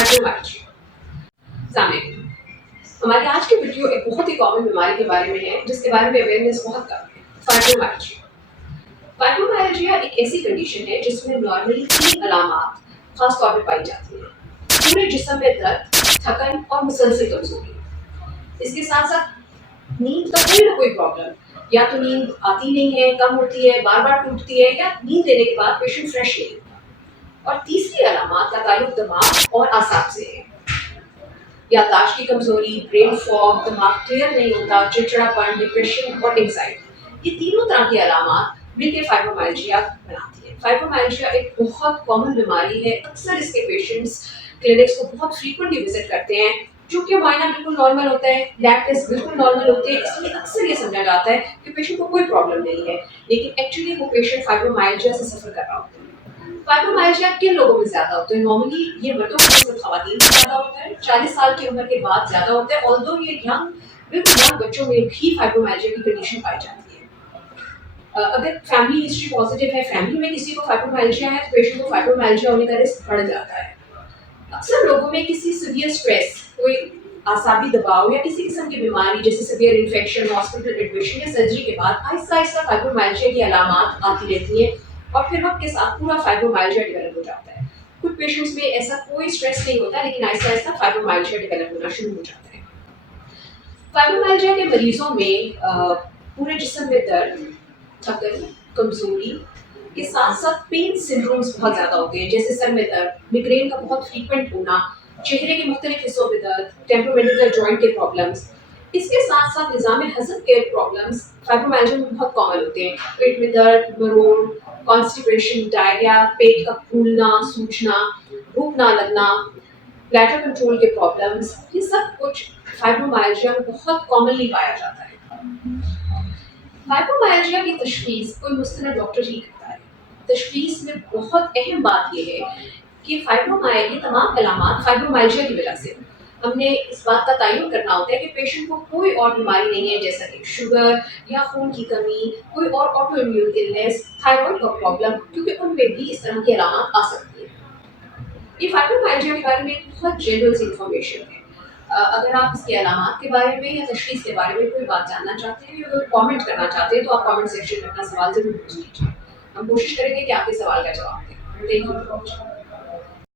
Fibromyalgia. हमारी आज की वीडियो एक बहुत ही कॉमन बीमारी के बारे में है जिसके बारे में अवेयरनेस बहुत कम है, फाइब्रोमाइल्जिया। फाइब्रोमाइल्जिया एक ऐसी कंडीशन है जिसमें नॉर्मली 3 अलामात खासतौर पर पाई जाती हैं। पूरे जिस्म में दर्द, थकन और मुसलसल कमजोरी। इसके साथ साथ नींद का कोई ना कोई प्रॉब्लम, या तो नींद आती नहीं है, कम होती है, बार बार टूटती है, या नींद लेने के बाद पेशेंट फ्रेश नहीं होता। और तीसरी अलामात का ताल्लुक दिमाग और आसाब से है। याददाश्त की कमजोरी, ब्रेन फॉग, दिमाग क्लियर नहीं होता, चिड़चिड़ापन, डिप्रेशन और एंग्जाइटी, ये तीनों तरह की अलामात मिलकर फाइब्रोमाइल्जिया बनाती है। फाइब्रोमाइल्जिया एक बहुत कॉमन बीमारी है। अक्सर इसके पेशेंट्स क्लिनिक्स को बहुत फ्रीक्वेंटली विजिट करते हैं, चूंकि मायना बिल्कुल नॉर्मल होता है, लैब टेस्ट बिल्कुल नॉर्मल होते हैं, इसलिए अक्सर ये समझा जाता है कि पेशेंट को कोई प्रॉब्लम नहीं है, लेकिन एक्चुअली वो पेशेंट फाइब्रोमाइल्जिया से सफर कर रहा होता है। फाइब्रोमाइल्जिया किन लोगों में ज्यादा होता है? नॉर्मली ये मर्दों में खवातीन में ज्यादा होता है, 40 साल की उम्र के बाद ज्यादा होता है, ऑल्दो ये बिल्कुल यंग बच्चों में भी फाइब्रोमाइल्जिया की कंडीशन पाई जाती है। अगर फैमिली हिस्ट्री पॉजिटिव है, फैमिली में किसी को फाइब्रोमाइल्जिया है, तो पेशेंट को फाइब्रोमाइल्जिया होने का रिस्क बढ़ जाता है। अक्सर लोगों में किसी सीवियर स्ट्रेस, कोई आसाबी दबाव या किसी किस्म की बीमारी जैसे सीवियर इन्फेक्शन, हॉस्पिटल एडमिशन या सर्जरी के बाद आहिस्ता आहिस्ता फाइब्रोमाइल्जिया की अलामात आती रहती है और फिर वक्त के साथ पूरा फाइब्रोमाइल्जिया डेवलप हो जाता है। कुछ पेशेंट्स में ऐसा कोई स्ट्रेस नहीं होता, लेकिन आहिस्ता आहिस्ता फाइब्रोमाइल्जिया डेवलप होना शुरू हो जाता है। फाइब्रोमाइल्जिया के मरीजों में पूरे जिस्म में दर्द, थकन, कमजोरी के साथ साथ पेन सिंड्रोम्स बहुत ज़्यादा होते हैं, जैसे सर में दर्द, मिग्रेन का बहुत फ्रीक्वेंट होना, चेहरे के मुख्तलिफ हिस्सों में दर्द, टेम्पोरेनल जॉइंट के प्रॉब्लम्स। इसके साथ साथ निज़ाम हज़म के प्रॉब्लम्स फाइब्रोमाइल्जिया में बहुत कॉमन होते हैं। पेट में दर्द, मरोड़, कॉन्स्टिपेशन, डायरिया, पेट का फूलना, सूजना, भूख ना लगना, ब्लैडर कंट्रोल के प्रॉब्लम्स, ये सब कुछ फाइब्रोमाइल्जिया में बहुत कॉमनली पाया जाता है। फाइब्रोमाइल्जिया की तशखीस कोई मुस्तनद डॉक्टर ही करता है। तशखीस में बहुत अहम बात यह है कि फाइब्रोमाइल्जिया तमाम अलामात फाइब्रोमाइल्जिया की वजह से हमने इस बात का तयन करना होता है कि पेशेंट को कोई और बीमारी नहीं है, जैसा कि शुगर या खून की कमी, कोई और ऑटो इम्यून इलनेस, थायराइड का प्रॉब्लम, क्योंकि उनमें भी इस तरह की अलामात आ सकती है। ये फाइब्रोमाइल्जिया के बारे में एक बहुत जनरल सी इंफॉर्मेशन है। अगर आप इसके अलामात के बारे में या तशखीस के बारे में कोई बात जानना चाहते हैं या कोई कमेंट करना चाहते हैं, तो आप कमेंट सेक्शन में अपना सवाल जरूर पूछ लीजिए। हम कोशिश करेंगे कि आपके सवाल का जवाब दें। Thank you.